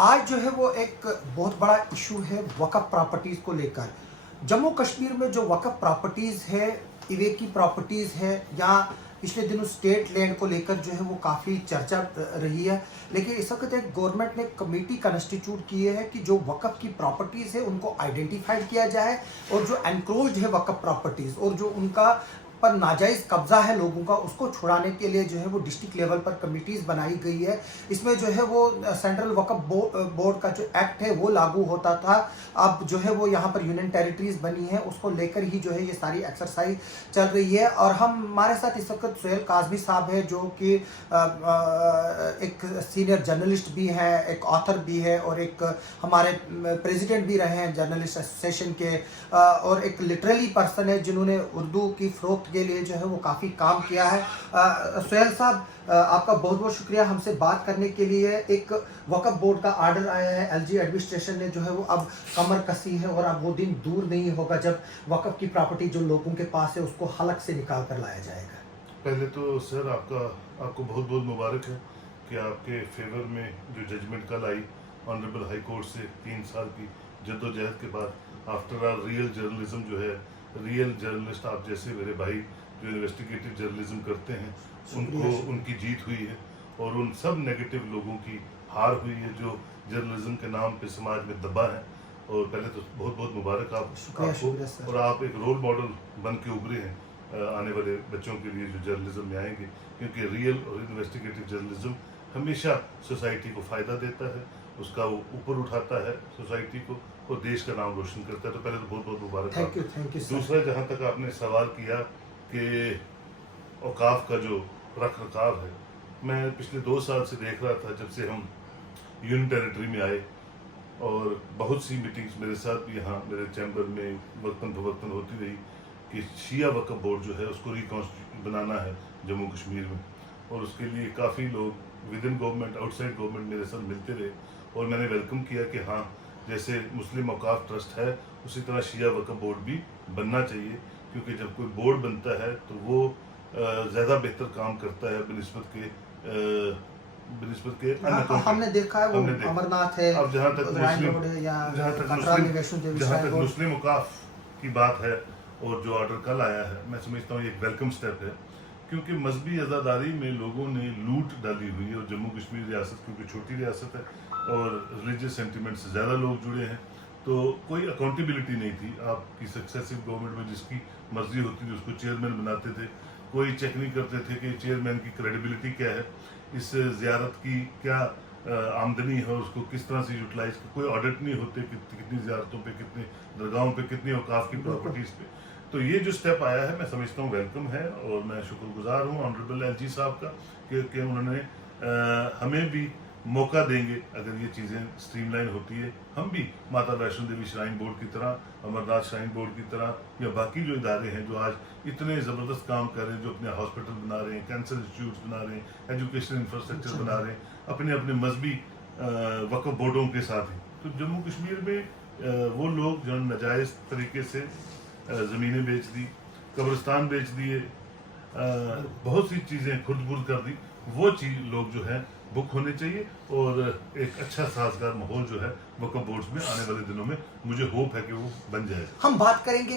आज जो है वो एक बहुत बड़ा इशू है वक़्फ़ प्रॉपर्टीज़ को लेकर। जम्मू कश्मीर में जो वक़्फ़ प्रॉपर्टीज़ है, इवे की प्रॉपर्टीज़ है या पिछले दिनों स्टेट लैंड को लेकर जो है वो काफ़ी चर्चा रही है। लेकिन इस वक़्त एक गवर्नमेंट ने कमेटी कंस्टिट्यूट की है कि जो वक़्फ़ की प्रॉपर्टीज़ है उनको आइडेंटिफाइड किया जाए और जो एनक्रोच्ड है वक़्फ़ प्रॉपर्टीज़ और जो उनका पर नाजायज़ कब्ज़ा है लोगों का, उसको छुड़ाने के लिए जो है वो डिस्ट्रिक्ट लेवल पर कमिटीज़ बनाई गई है। इसमें जो है वो सेंट्रल वक़्फ़ बोर्ड का जो एक्ट है वो लागू होता था। अब जो है वो यहाँ पर यूनियन टेरिटरीज़ बनी है, उसको लेकर ही जो है ये सारी एक्सरसाइज चल रही है। और हमारे साथ इस वक्त सुहेल काज़मी साहब है, जो कि एक सीनियर जर्नलिस्ट भी हैं, एक ऑथर भी है और एक हमारे प्रेसिडेंट भी रहे हैं जर्नलिस्ट एसोसिएशन के, और एक लिटरली पर्सन है जिन्होंने उर्दू की फ़रोख्त के लिए जो है वो काफ़ी काम किया है। सुहेल साहब, आपका बहुत बहुत शुक्रिया हमसे बात करने के लिए। एक वक़्फ़ बोर्ड का आर्डर आया है, एलजी एडमिनिस्ट्रेशन ने जो है वो अब कमर कसी है और अब वो दिन दूर नहीं होगा जब वक़्फ़ की प्रॉपर्टी जो लोगों के पास है उसको हलक से निकाल कर लाया जाएगा। पहले तो सर आपको बहुत बहुत मुबारक है कि आपके फेवर में जो जजमेंट कल आई ऑनरेबल हाई कोर्ट से 3 साल की जद्दोजहद के बाद आफ्टर आर रियल जर्नलिज्म जो है, रियल जर्नलिस्ट आप जैसे मेरे भाई जो इन्वेस्टिगेटिव जर्नलिज्म करते हैं उनको उनकी जीत हुई है और उन सब नेगेटिव लोगों की हार हुई है जो जर्नलिज्म के नाम पे समाज में दबा है। और पहले तो बहुत बहुत मुबारक आपको, और आप एक रोल मॉडल बन के उभरे हैं आने वाले बच्चों के लिए जो जर्नलिज्म में आएंगे, क्योंकि रियल और इन्वेस्टिगेटिव जर्नलिज्म हमेशा सोसाइटी को फ़ायदा देता है, उसका वो ऊपर उठाता है सोसाइटी को और देश का नाम रोशन करता है। तो पहले तो बहुत बहुत मुबारक। Thank you. दूसरा, जहाँ तक आपने सवाल किया कि औकाफ का जो रख रखाव है, मैं पिछले 2 साल से देख रहा था जब से हम यूनियन टेरिटरी में आए, और बहुत सी मीटिंग्स मेरे साथ भी यहाँ मेरे चैम्बर में वक्तन फवक्तन होती रही कि शिया वक्फ बोर्ड जो है उसको रिकॉन्स्टिट्यूट बनाना है जम्मू कश्मीर में, और उसके लिए काफ़ी लोग with in government outside government मेरे साथ मिलते रहे और मैंने वेलकम किया कि हाँ, जैसे मुस्लिम औकाफ ट्रस्ट है उसी तरह शिया वक्फ बोर्ड भी बनना चाहिए, क्योंकि जब कोई बोर्ड बनता है तो वो ज़्यादा बेहतर काम करता है बनिस्बत के हमने देखा है वो अमरनाथ है। अब जहाँ तक मुस्लिम औकाफ की बात है और जो ऑर्डर कल आया है, मैं समझता हूँ ये एक वेलकम स्टेप है, क्योंकि मजहबी आज़ादारी में लोगों ने लूट डाली हुई है और जम्मू कश्मीर रियासत क्योंकि छोटी रियासत है और रिलीजियस सेंटिमेंट से ज़्यादा लोग जुड़े हैं, तो कोई अकाउंटेबिलिटी नहीं थी। आपकी सक्सेसिव गवर्नमेंट में जिसकी मर्जी होती थी उसको चेयरमैन बनाते थे, कोई चेक नहीं करते थे कि चेयरमैन की क्रेडिबिलिटी क्या है, इस ज़ियारत की क्या आमदनी है, उसको किस तरह से यूटिलाइज, कोई ऑडिट नहीं होते कितनी ज़ियारतों पे, कितने दरगाहों पे, कितनी औकाफ की प्रॉपर्टीज़ पे। तो ये जो स्टेप आया है मैं समझता हूँ वेलकम है, और मैं शुक्रगुजार हूँ ऑनरेबल एलजी साहब का कि उन्होंने हमें भी मौका देंगे। अगर ये चीज़ें स्ट्रीमलाइन होती है, हम भी माता वैष्णो देवी श्राइन बोर्ड की तरह, अमरनाथ श्राइन बोर्ड की तरह, या बाकी जो इदारे हैं जो आज इतने ज़बरदस्त काम कर रहे हैं, जो अपने हॉस्पिटल बना रहे हैं, कैंसर इंस्टीट्यूट्स बना रहे हैं, एजुकेशन इंफ्रास्ट्रक्चर बना रहे हैं, अपने अपने मजहबी वक्फ बोर्डों के साथ ही, तो जम्मू कश्मीर में वो लोग जो नाजायज़ तरीके से ज़मीनें बेच दी, कब्रिस्तान बेच दिए, बहुत सी चीज़ें खुर्द बुर्द कर दी, वो चीज़ लोग जो है बुक होने चाहिए, और एक अच्छा साजगार माहौल जो है वक्फ बोर्ड्स में आने वाले दिनों में मुझे होप है कि वो बन जाए। हम बात करेंगे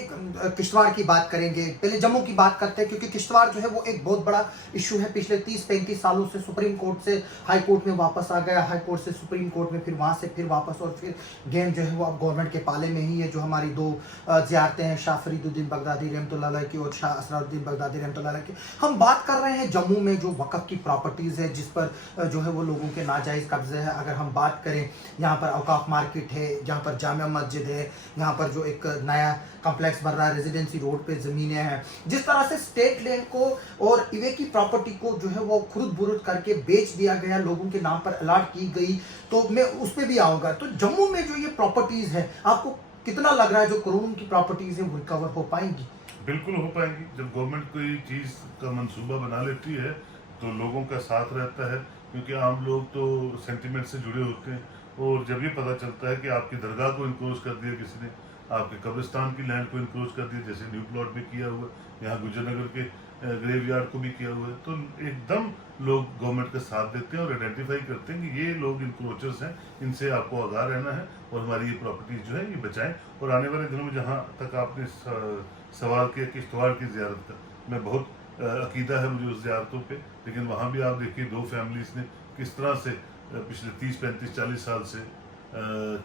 किश्तवाड़ की बात करेंगे, पहले जम्मू की बात करते हैं, क्योंकि किश्तवाड़ जो है वो एक बहुत बड़ा इशू है। पिछले 30-35 सालों से सुप्रीम कोर्ट से हाई कोर्ट में वापस आ गया, हाई कोर्ट से सुप्रीम कोर्ट में, फिर वहाँ से फिर वापस, और फिर गेम जो है वो अब गवर्नमेंट के पाले में ही है। जो हमारी 2 ज़ियारतें हैं, शाह फरीदुद्दीन बगदादी रहमतुल्लाह अलैह की और शाह असराउद्दीन बगदादी रहमतुल्लाह अलैह की। हम बात कर रहे हैं जम्मू में जो वक़्फ़ की प्रॉपर्टीज़ है जिस पर जो है वो लोगों के नाजायज़ कब्जे है। अगर हम बात करें, यहाँ पर औकाफ मार्केट है, जहाँ पर जामिया मस्जिद है, यहाँ पर जो एक नया कॉम्प्लेक्स बन रहा है, रेजिडेंसी रोड पे ज़मीनें हैं, जिस तरह से स्टेट लैंड को और इवे की प्रॉपर्टी को जो है वो खुर्द बुर्द करके बेच दिया गया, लोगों के नाम पर अलाट की गई, तो मैं उस पर भी आऊँगा। तो जम्मू में जो ये प्रॉपर्टीज़ है, आपको कितना लग रहा है जो करोड़ों की प्रॉपर्टीज़ है वो रिकवर हो पाएंगी? बिल्कुल हो पाएंगी। जब गवर्नमेंट कोई चीज़ का मंसूबा बना लेती है तो लोगों का साथ रहता है, क्योंकि आम लोग तो सेंटिमेंट से जुड़े होते हैं, और जब ये पता चलता है कि आपकी दरगाह को इनक्रोच कर दिया किसी ने, आपके कब्रिस्तान की लैंड को इनक्रोच कर दिया, जैसे न्यू प्लॉट में किया हुआ, यहाँ गुजर नगर के ग्रेवयार्ड को भी किया हुआ है। तो एकदम लोग गवर्नमेंट का साथ देते हैं और आइडेंटिफाई करते हैं कि ये लोग इंक्रोचर्स हैं, इनसे आपको आगाह रहना है और हमारी ये प्रॉपर्टीज जो है ये बचाएं। और आने वाले दिनों में जहाँ तक आपने सवाल किया किश्तवाड़ की ज़ियारत का, मैं बहुत अकीदा है मुझे उस ज़ियारतों पे, लेकिन वहाँ भी आप देखिए 2 फैमिलीज़ ने किस तरह से पिछले 30, 35, 40 साल से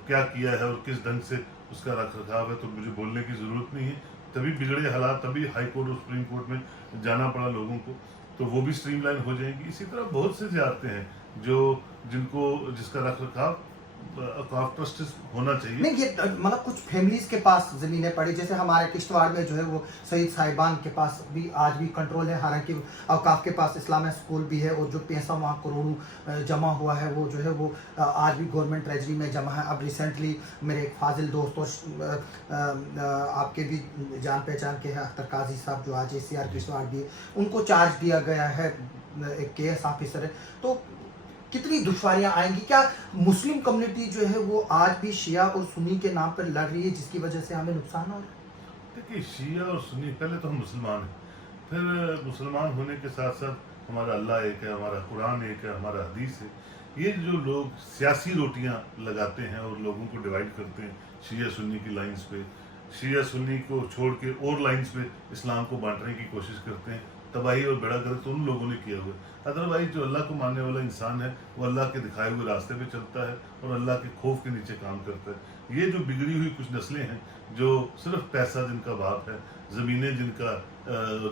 क्या किया है और किस ढंग से उसका रख रखाव है। तो मुझे बोलने की ज़रूरत नहीं है। तभी बिगड़े हालात, तभी हाई कोर्ट और सुप्रीम कोर्ट में जाना पड़ा लोगों को, तो वो भी स्ट्रीमलाइन हो जाएंगी। इसी तरह बहुत से ज़ियारतें हैं जो जिसका रख रखाव औकाफ ट्रस्ट होना चाहिए। नहीं, ये मतलब कुछ फैमिलीज के पास जमीनें पड़ी, जैसे हमारे किश्तवाड़ में जो है वो सईद साहिबान के पास भी आज भी कंट्रोल है, हालांकि औकाफ के पास इस्लामिक स्कूल भी है और जो पैसा वहाँ करोड़ों जमा हुआ है वो जो है वो आज भी गवर्नमेंट ट्रेजरी में जमा है। अब रिसेंटली मेरे एक फाजिल दोस्त और आपके भी जान पहचान के हैं अख्तर काजी साहब जो आज ACR किश्तवाड़ भी है, उनको चार्ज दिया गया है, एक KS ऑफिसर है। तो कितनी दुश्वारियां आएंगी? क्या मुस्लिम कम्युनिटी जो है वो आज भी शिया और सुन्नी के नाम पर लड़ रही है जिसकी वजह से हमें नुकसान हो रहा है? देखिए, शिया और सुन्नी, पहले तो हम मुसलमान हैं, फिर मुसलमान होने के साथ साथ हमारा अल्लाह एक है, हमारा कुरान एक है, हमारा हदीस है। ये जो लोग सियासी रोटियां लगाते हैं और लोगों को डिवाइड करते हैं शिया सुन्नी की लाइंस पे, शिया सुन्नी को छोड़ के और लाइंस पे इस्लाम को बांटने की कोशिश करते हैं, तबाही और बेड़ा गर्क तो उन लोगों ने किया हुआ है। अदरवाइज जो अल्लाह को मानने वाला इंसान है वो अल्लाह के दिखाए हुए रास्ते पे चलता है और अल्लाह के खौफ के नीचे काम करता है। ये जो बिगड़ी हुई कुछ नस्लें हैं, जो सिर्फ पैसा जिनका बाप है, ज़मीनें जिनका,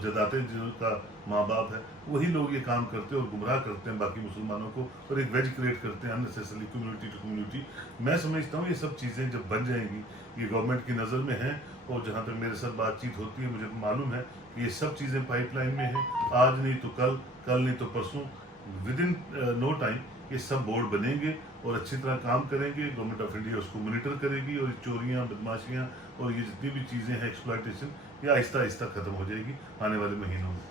जदातें जिनका माँ बाप है, वही लोग ये काम करते हैं और गुमराह करते हैं बाकी मुसलमानों को और एक वेज क्रिएट करते हैं अननेसेसरी कम्युनिटी टू कम्युनिटी। मैं समझता हूँ ये सब चीज़ें जब बन जाएंगी, ये गवर्नमेंट की नज़र में हैं और जहाँ तक मेरे साथ बातचीत होती है मुझे मालूम है कि ये सब चीज़ें पाइपलाइन में हैं। आज नहीं तो कल, कल नहीं तो परसों, विद इन नो टाइम ये सब बोर्ड बनेंगे और अच्छी तरह काम करेंगे। गवर्नमेंट ऑफ इंडिया उसको मॉनिटर करेगी और चोरियाँ, बदमाशियाँ और ये जितनी भी चीज़ें हैं एक्सप्लॉयटेशन, ये आहिस्ता आहिस्ता ख़त्म हो जाएगी आने वाले महीनों में।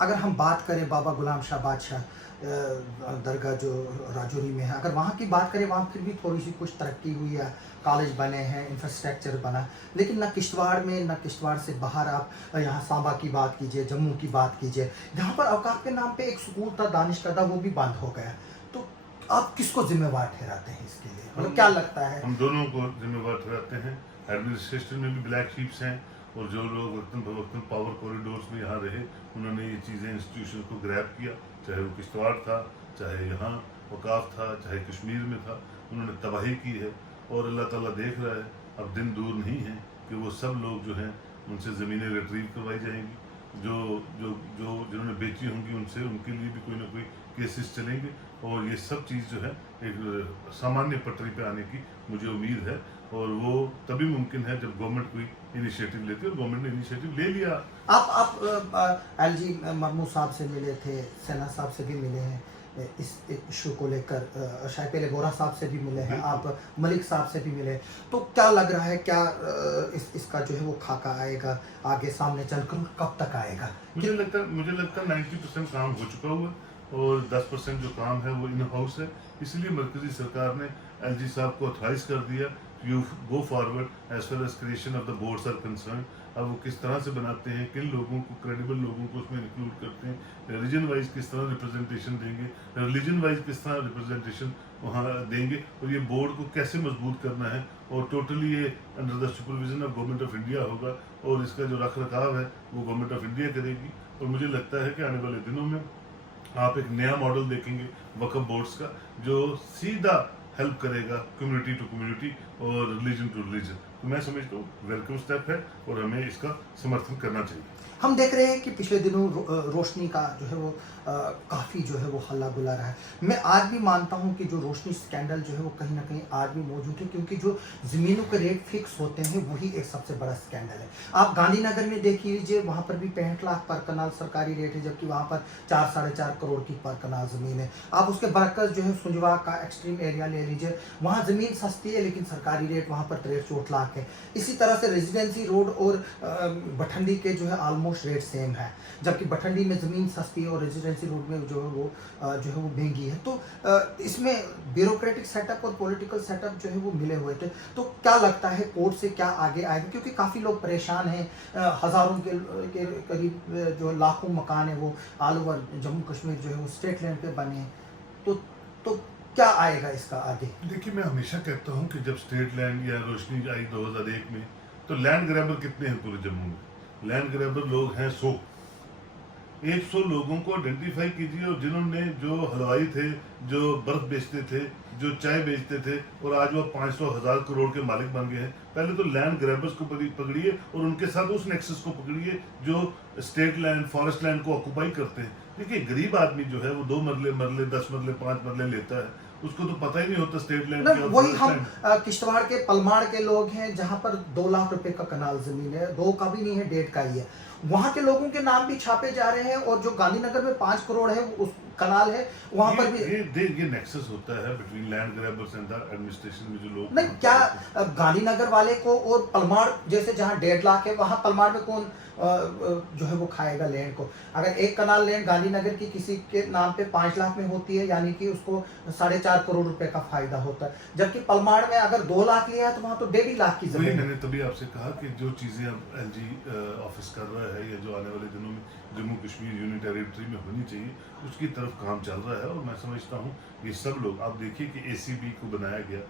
अगर हम बात करें बाबा गुलाम शाह बादशाह दरगाह जो राजौरी में है, अगर वहाँ की बात करें, वहाँ फिर भी थोड़ी सी कुछ तरक्की हुई है, कॉलेज बने हैं, इंफ्रास्ट्रक्चर बना, लेकिन न किश्तवाड़ में, न किश्तवाड़ से बाहर आप यहाँ सांबा की बात कीजिए, जम्मू की बात कीजिए, जहाँ पर औकाफ के नाम पे एक स्कूल था दानिशकदा, वो भी बंद हो गया। तो आप किसको जिम्मेवार ठहराते हैं इसके लिए? मतलब क्या लगता है? हम दोनों को जिम्मेवार ठहराते हैं। एडमिनिस्ट्रेशन में भी ब्लैक शीप्स हैं और जो लोग वक्तन फवक्तन पावर कॉरिडोर्स में यहाँ रहे, उन्होंने ये चीज़ें इंस्टीट्यूशन को ग्रैब किया, चाहे वो किश्तवाड़ था, चाहे यहाँ औकाफ था, चाहे कश्मीर में था, उन्होंने तबाही की है। और अल्लाह ताला देख रहा है, अब दिन दूर नहीं है कि वो सब लोग जो हैं उनसे ज़मीनें रिट्रीव करवाई जाएंगी, जो जो जो जिन्होंने बेची होंगी उनसे, उनके लिए भी कोई ना कोई केसेस चलेंगे और ये सब चीज़ जो है एक सामान्य पटरी पे आने की मुझे उम्मीद है। और वो तभी मुमकिन है जब गवर्नमेंट कोई इनिशिएटिव लेती है और गवर्नमेंट ने इनिशिएटिव ले लिया। आप LG मरमू साहब से मिले थे, सेना साहब से भी मिले हैं इस इशू को लेकर, शायद पहले गोरा साहब से भी मिले हैं, आप मलिक साहब से भी मिले, तो क्या लग रहा है, क्या इसका जो है वो खाका आएगा आगे सामने चलकर, कब तक आएगा? मुझे लगता है 90% काम हो चुका हुआ और 10% जो काम है वो इन हाउस है। इसलिए मरकजी सरकार ने LG साहब को ऑथराइज कर दिया, you go forward as far as creation of the boards are concern. अब वो किस तरह से बनाते हैं, किन लोगों को, क्रेडिबल लोगों को उसमें इंक्लूड करते हैं, रीजन वाइज किस तरह रिप्रेजेंटेशन देंगे, रिलीजन वाइज किस तरह रिप्रेजेंटेशन वहाँ देंगे और ये बोर्ड को कैसे मजबूत करना है। और टोटली ये under the supervision of government of India होगा और इसका जो रख रखाव है वो गवर्नमेंट ऑफ इंडिया करेगी। और मुझे लगता है कि आने वाले दिनों में आप एक नया मॉडल देखेंगे वक्फ बोर्ड्स का, जो सीधा हेल्प करेगा कम्युनिटी टू कम्युनिटी और रिलीजन टू रिलीजन। तो मैं समझता हूँ वेलकम स्टेप है और हमें इसका समर्थन करना चाहिए। हम देख रहे हैं कि पिछले दिनों रोशनी का जो है वो काफ़ी जो है वो हल्ला गुला रहा है। मैं आज भी मानता हूं कि जो रोशनी स्कैंडल जो है वो कहीं ना कहीं आज भी मौजूद है, क्योंकि जो ज़मीनों के रेट फिक्स होते हैं वही एक सबसे बड़ा स्कैंडल है। आप गांधीनगर में देख लीजिए, वहाँ पर भी 65 लाख पर कनाल सरकारी रेट है, जबकि वहाँ पर 4-4.5 करोड़ की पर कनाल ज़मीन है। आप उसके बरकस जो है सुंजवा का एक्सट्रीम एरिया ले लीजिए, वहाँ ज़मीन सस्ती है लेकिन सरकारी रेट वहाँ पर 63 लाख लाख है। इसी तरह से रेजिडेंसी रोड और भटंडी के जो है ऑलमोस्ट रेट सेम है, जबकि भटंडी में ज़मीन सस्ती है और रेजिडेंसी रोड में जो है वो महंगी है। तो इसमें ब्यूरोक्रेटिक सेटअप और पॉलिटिकल सेटअप जो है वो मिले हुए थे। तो क्या लगता है कोर्ट से क्या आगे आएगा, क्योंकि काफ़ी लोग परेशान हैं, हज़ारों के करीब जो लाखों मकान है वो ऑल ओवर जम्मू कश्मीर जो है वो स्टेट लैंड पे बने हैं। तो क्या आएगा इसका आगे? देखिए, मैं हमेशा कहता हूँ कि जब स्टेट लैंड या रोशनी आई 2001 में, तो लैंड ग्रैबर कितने हैं पूरे जम्मू में? लैंड ग्रैबर लोग हैं 100 लोगों को आइडेंटिफाई कीजिए, और जिन्होंने, जो हलवाई थे, जो बर्फ बेचते थे, जो चाय बेचते थे, और आज वो 500,000 करोड़ के मालिक बन गए हैं। पहले तो लैंड ग्रैबर्स को पकड़िए और उनके साथ उस नेक्सस को पकड़िए जो स्टेट लैंड, फॉरेस्ट लैंड को ऑक्युपाई करते हैं। देखिए, गरीब आदमी जो है वो 2 मरले 10 मरले 5 मरले लेता है, उसको तो पता ही नहीं होता स्टेट लैंड ना, की और वही फॉरेस्ट हम लैंड। किश्तवाड़ के पलमाड़ के लोग हैं जहां पर 2 लाख रुपए का कनाल जमीन है, 2 का भी नहीं है, 1.5 का ही है। वहां के लोगों के नाम भी छापे जा रहे हैं, और जो गांधीनगर में 5 करोड़ है उस कनाल है वहां पर भी। ये नेक्सस होता है between land grabbers and the administration में जो लोग नहीं, क्या गांधीनगर वाले को और पलमाड़ जैसे जहां 1.5 लाख है वहां पलमाड़ में कौन जो है वो खाएगा लैंड को? अगर एक कनाल लैंड गांधीनगर की किसी के नाम पे 5 लाख में होती है, यानी कि उसको 4.5 करोड़ रुपए का फायदा होता है, जबकि पलमाड़ में अगर 2 लाख लिया है तो वहां तो 1.5 लाख की वही जमीन है। मैंने तभी आपसे कहा कि जो चीज़ें अब एलजी ऑफिस कर रहा है, या जो आने वाले दिनों में जम्मू कश्मीर यूनियन टेरिटरी में होनी चाहिए, उसकी तरफ काम चल रहा है। और मैं समझता हूँ ये सब लोग, आप देखिए कि एसीबी को बनाया गया,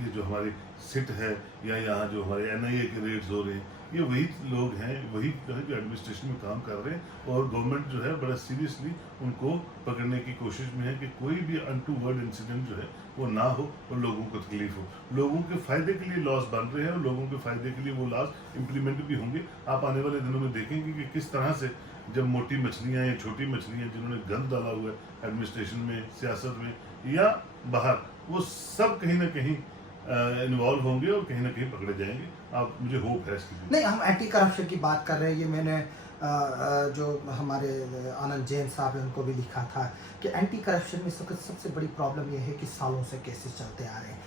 ये जो हमारी सिट है, या यहाँ जो हमारे एनआईए के रेड्स हो रहे हैं, ये वही लोग हैं, वही जो एडमिनिस्ट्रेशन में काम कर रहे हैं, और गवर्नमेंट जो है बड़ा सीरियसली उनको पकड़ने की कोशिश में है कि कोई भी अनटूवर्ड इंसिडेंट जो है वो ना हो और लोगों को तकलीफ हो। लोगों के फायदे के लिए लॉस बन रहे हैं, और लोगों के फायदे के लिए वो लॉस इम्प्लीमेंट भी होंगे। आप आने वाले दिनों में देखेंगे कि किस तरह से जब मोटी मछलियाँ या छोटी मछलियाँ जिन्होंने गंद डाला हुआ है एडमिनिस्ट्रेशन में, सियासत में या बाहर, वो सब कहीं ना कहीं इन्वॉल्व होंगे और कहीं ना कहीं पकड़े जाएंगे। आप, मुझे होप है इसकी। नहीं, हम एंटी करप्शन की बात कर रहे हैं। ये मैंने जो हमारे आनंद जैन साहब हैं उनको भी लिखा था कि एंटी करप्शन में सबसे बड़ी प्रॉब्लम ये है कि सालों से केसेस चलते आ रहे हैं।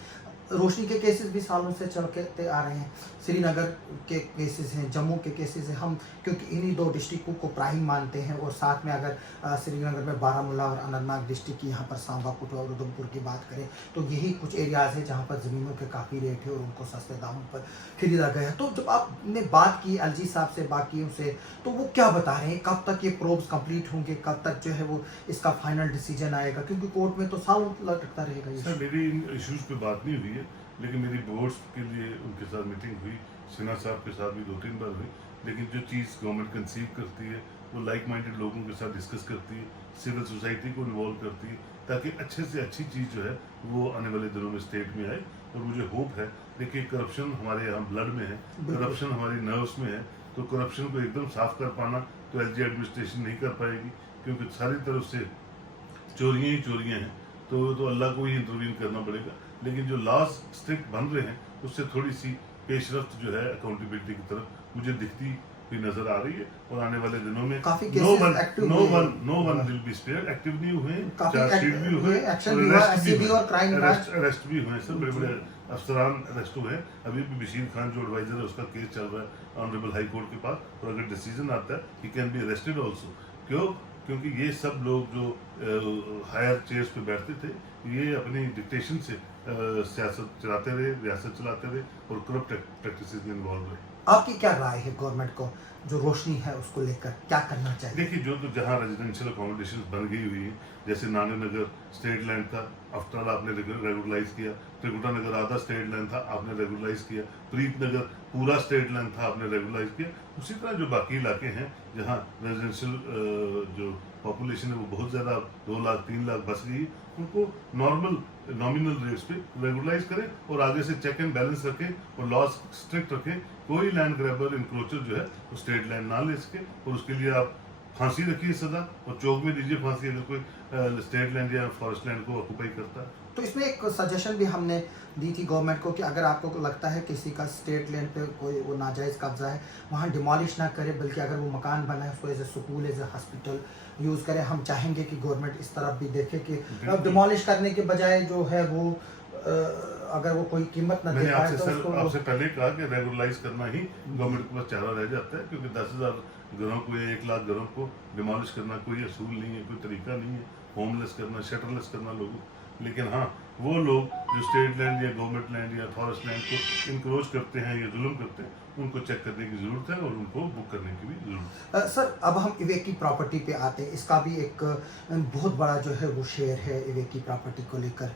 रोशनी के केसेस भी सालों से चलते आ रहे हैं, श्रीनगर के केसेस हैं, जम्मू के केसेस हैं। हम क्योंकि इन्हीं 2 डिस्ट्रिक्टों को प्राइम मानते हैं, और साथ में अगर श्रीनगर में बारामूला और अनंतनाग डिस्ट्रिक्ट की, यहाँ पर सांबा, कुटवा और उधमपुर की बात करें तो यही कुछ एरियाज़ हैं जहाँ पर ज़मीनों के काफ़ी रेट है और उनको सस्ते दामों पर खरीदा गया है। तो जब आपने बात की एलजी साहब से, बाकियों से, तो वो क्या बता रहे हैं, कब तक ये प्रोब्स कंप्लीट होंगे, कब तक जो है वो इसका फाइनल डिसीजन आएगा? क्योंकि कोर्ट में तो सालों लटकता रहेगा ये। सर, मेरी इन इश्यूज पे बात नहीं हुई है, लेकिन मेरी बोर्ड्स के लिए उनके साथ मीटिंग हुई, सिन्हा साहब के साथ भी 2-3 बार हुई। लेकिन जो चीज़ गवर्नमेंट कंसीव करती है वो लाइक माइंडेड लोगों के साथ डिस्कस करती है, सिविल सोसाइटी को इन्वॉल्व करती है, ताकि अच्छे से अच्छी चीज़ जो है वो आने वाले दिनों में स्टेट में आए। और मुझे होप है, देखिए करप्शन हमारे यहाँ ब्लड में है, करप्शन हमारी नर्व्स में है, तो करप्शन को एकदम साफ कर पाना तो एलजी एडमिनिस्ट्रेशन नहीं कर पाएगी, क्योंकि सारी तरफ से चोरियाँ ही चोरियाँ हैं। तो अल्लाह को ही इंटरवीन करना पड़ेगा। लेकिन जो लॉज स्ट्रिक्ट बन रहे हैं, उससे थोड़ी सी पेशरफ्त जो है अकाउंटेबिलिटी की तरफ मुझे दिखती हुई नजर आ रही है। और आने वाले दिनों में काफी no cases active one will be spared. Active नहीं हुए, काफी चार्जशीट भी हुए, एक्शन भी हुआ, एससीबी और क्राइम ब्रांच अरेस्ट भी हुए सर, बड़े बड़े अफसरान अरेस्ट हुए हैं। अभी भी बशीर खान जो एडवाइजर है उसका केस चल रहा है ऑनरेबल हाई कोर्ट के पास, और अगर डिसीजन आता है he can be arrested also. क्योंकि ये सब लोग जो हायर चेयर्स पे बैठते थे, ये अपनी डिक्टेशन से सियासत चलाते रहे, रियासत चलाते रहे, और करप्ट प्रैक्टिसेस में इन्वॉल्व रहे। आपकी क्या राय है गवर्नमेंट को जो रोशनी है उसको लेकर क्या करना चाहिए? देखिए, जो तो जहाँ रेजिडेंशियल अकोमोडेशन बन गई हुई है, जैसे नानी नगर स्टेट लैंड था, आफ्टर ऑल आपने रेगुलराइज किया, त्रिकुटा नगर आधा स्टेट लैंड था, आपने रेगुलराइज किया, प्रीत नगर पूरा स्टेट लैंड था, आपने रेगुलराइज किया। उसी तरह जो बाकी इलाके हैं जहाँ रेजिडेंशियल जो पॉपुलेशन है वो बहुत ज़्यादा 2 लाख 3 लाख बस गई, उनको नॉर्मल नॉमिनल रेट्स पे रेगुलराइज करें, और आगे से चेक एंड बैलेंस रखें और लॉज स्ट्रिक्ट रखें। कोई लैंड ग्रैबर इंक्रोचर जो है वो स्टेट लैंड ना ले सके, और उसके लिए आप फांसी रखिए सदा, और चौक में दीजिए फांसी अगर कोई स्टेट लैंड या फॉरेस्ट लैंड को ऑक्युपाई करता है। तो इसमें एक सजेशन भी हमने दी थी गवर्नमेंट को कि अगर आपको लगता है किसी का स्टेट लैंड पे कोई वो नाजायज़ कब्जा है, वहाँ डिमोलिश ना करे, बल्कि अगर वो मकान बना है उसको as a school, as a hospital use करें। हम चाहेंगे कि गवर्नमेंट इस तरफ भी देखे कि डिमोलिश करने के बजाय जो है वो अगर वो कोई कीमत न दे मैंने पाए आपसे तो सर उसको आपसे पहले ही कहा कि रेगुलराइज करना ही गवर्नमेंट के पास चारा रह जाता है, क्योंकि 10,000 घरों को या 1 लाख घरों को डिमोलिश करना कोई असूल नहीं है, कोई तरीका नहीं है। होमलेस करना, शटरलेस करना लोगों, लेकिन हाँ वो लोग जो स्टेट लैंड या गवर्नमेंट लैंड या फॉरेस्ट लैंड को इनक्रोच करते हैं या जुल्म करते हैं, उनको चेक करने की ज़रूरत है और उनको बुक करने की भी ज़रूरत है। सर अब हम इवेक की प्रॉपर्टी पे आते हैं। इसका भी एक बहुत बड़ा जो है वो शेयर है इवेक की प्रॉपर्टी को लेकर।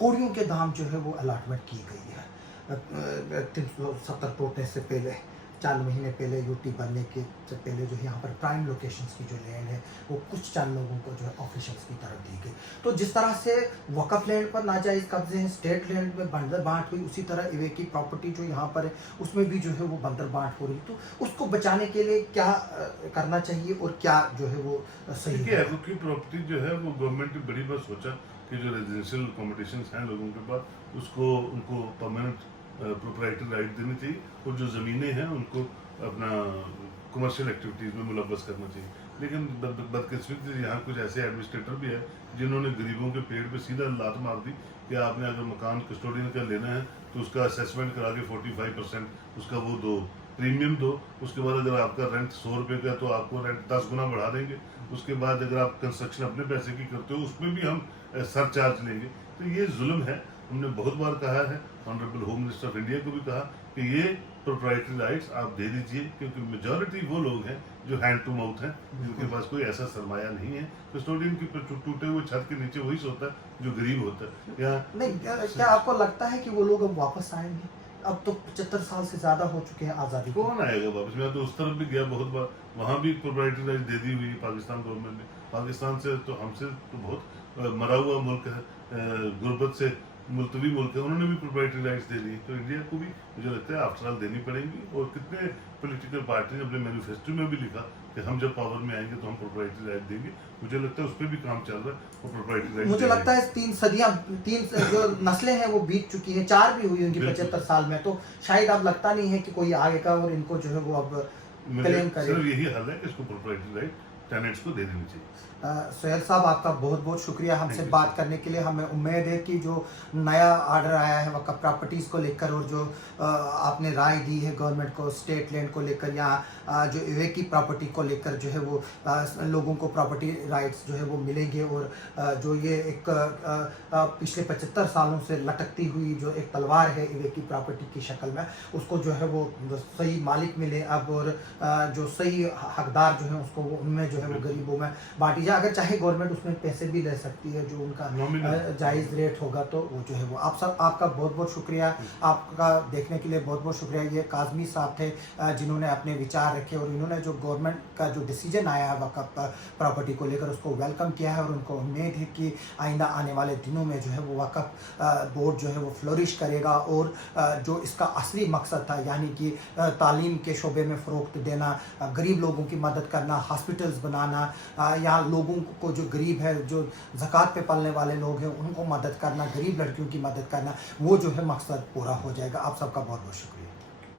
कोड़ियों के दाम जो है वो अलॉटमेंट की गई है 370 टूटने से पहले, 4 महीने पहले यूटी बनने के से पहले जो है यहाँ पर प्राइम लोकेशंस की जो लैंड है वो कुछ चंद लोगों को जो है ऑफिशियल्स की तरफ दी गई। तो जिस तरह से वक़्फ़ लैंड पर नाजायज़ कब्जे हैं, स्टेट लैंड में बंदर बांट हुई, उसी तरह इवेक की प्रॉपर्टी जो यहाँ पर है उसमें भी जो है वो बंदर बांट हो रही। तो उसको बचाने के लिए क्या करना चाहिए और क्या जो है वो सही देखिए, है? एग्रो की प्रॉपर्टी जो है वो गवर्नमेंट ने बड़ी बार सोचा कि जो रेजिडेंशियल अकोमोडेशंस हैं लोगों के पास, उसको उनको परमानेंट प्रोप्राइटरी राइट देनी चाहिए और जो ज़मीनें हैं उनको अपना कमर्शियल एक्टिविटीज़ में मुलव्वस करना चाहिए। लेकिन बदकिस्मती से यहाँ कुछ ऐसे एडमिनिस्ट्रेटर भी है जिन्होंने गरीबों के पेड़ पे सीधा लात मार दी कि आपने अगर मकान कस्टोडियन का लेना है तो उसका असेसमेंट करा के 45% उसका वो दो, प्रीमियम दो। उसके बाद अगर आपका रेंट 100 रुपये का तो आपको रेंट 10 गुना बढ़ा देंगे। उसके बाद अगर आप कंस्ट्रक्शन अपने पैसे की करते हो उसमें भी हम सर चार्ज लेंगे। तो ये जुल्म है। हमने बहुत बार कहा है, honourable home minister of India को भी कहा कि ये प्रोप्राइटरी राइट्स आप दे दीजिए, क्योंकि मेजॉरिटी वो लोग हैं जो हैंड टू माउथ हैं, जिनके पास कोई ऐसा सरमाया नहीं है। कस्टोडियन की टूटे हुए छत के नीचे वही सोता है जो गरीब होता है। या नहीं, क्या आपको लगता है कि वो लोग अब वापस आएंगे? अब तो 75 साल से ज़्यादा हो चुके हैं आज़ादी को। कौन आएगा वापस? मैं तो उस तरफ भी गया बहुत बार, वहाँ भी प्रोप्राइटरी राइट दे दी हुई है पाकिस्तान गवर्नमेंट ने। पाकिस्तान से तो हमसे तो बहुत मरा हुआ मुल्क है, गुर्बत से मुल्तवी मुल्क है, उन्होंने भी प्रोप्राइटरी राइट्स दे ली। तो इंडिया को भी मुझे लगता है आफ्टर ऑल देनी पड़ेंगी। और कितने पॉलिटिकल पार्टी ने अपने मैनिफेस्टो में भी लिखा कि हम जब पावर में आएंगे तो हम प्रोप्राइटरी राइट देंगे। मुझे लगता है उस पर भी काम चल रहा है और प्रोप्राइटरी राइट मुझे लगता है 3 सदियां, 3 जो नस्लें हैं वो बीत चुकी हैं, 4 भी हुई होंगी 75 साल में। तो शायद अब लगता नहीं है कि कोई आएगा और इनको जो है वो अब क्लेम करे। सिर्फ यही हल है कि इसको प्रोप्राइटरी राइट टेनेंट्स को दे देनी चाहिए। सोहेल साहब आपका बहुत बहुत शुक्रिया हमसे Thank you, बात sir. करने के लिए। हमें उम्मीद है कि जो नया ऑर्डर आया है वक़्फ़ प्रॉपर्टीज़ को लेकर और जो आपने राय दी है गवर्नमेंट को स्टेट लैंड को लेकर या जो इवेक की प्रॉपर्टी को लेकर जो है वो लोगों को प्रॉपर्टी राइट्स जो है वो मिलेंगे। और जो ये एक पिछले 75 सालों से लटकती हुई जो एक तलवार है इवेक की प्रॉपर्टी की शक्ल में, उसको जो है वो सही मालिक मिले अब, और जो सही हकदार जो है उसको वो उनमें जो है वो गरीबों में बांटी जाए। अगर चाहे गवर्नमेंट उसमें पैसे भी ले सकती है जो उनका जायज़ रेट होगा, तो वो जो है वो आप सब आपका बहुत बहुत शुक्रिया। आपका देखने के लिए बहुत बहुत शुक्रिया। ये काज़मी साहब थे जिन्होंने अपने विचार रखे और इन्होंने जो गवर्नमेंट का जो डिसीजन आया है वक़्फ़ प्रॉपर्टी को लेकर उसको वेलकम किया है। और उनको उम्मीद है कि आइंदा आने वाले दिनों में जो है वो वक़्फ़ बोर्ड जो है वो फ्लोरिश करेगा और जो इसका असली मकसद था यानी कि तालीम के शोबे में फ़रोग़ देना, गरीब लोगों की मदद करना, हॉस्पिटल्स बनाना, या लोगों को जो गरीब है, जो ज़कात पे पलने वाले लोग हैं उनको मदद करना, गरीब लड़कियों की मदद करना, वो जो है मकसद पूरा हो जाएगा। आप सबका बहुत बहुत शुक्रिया।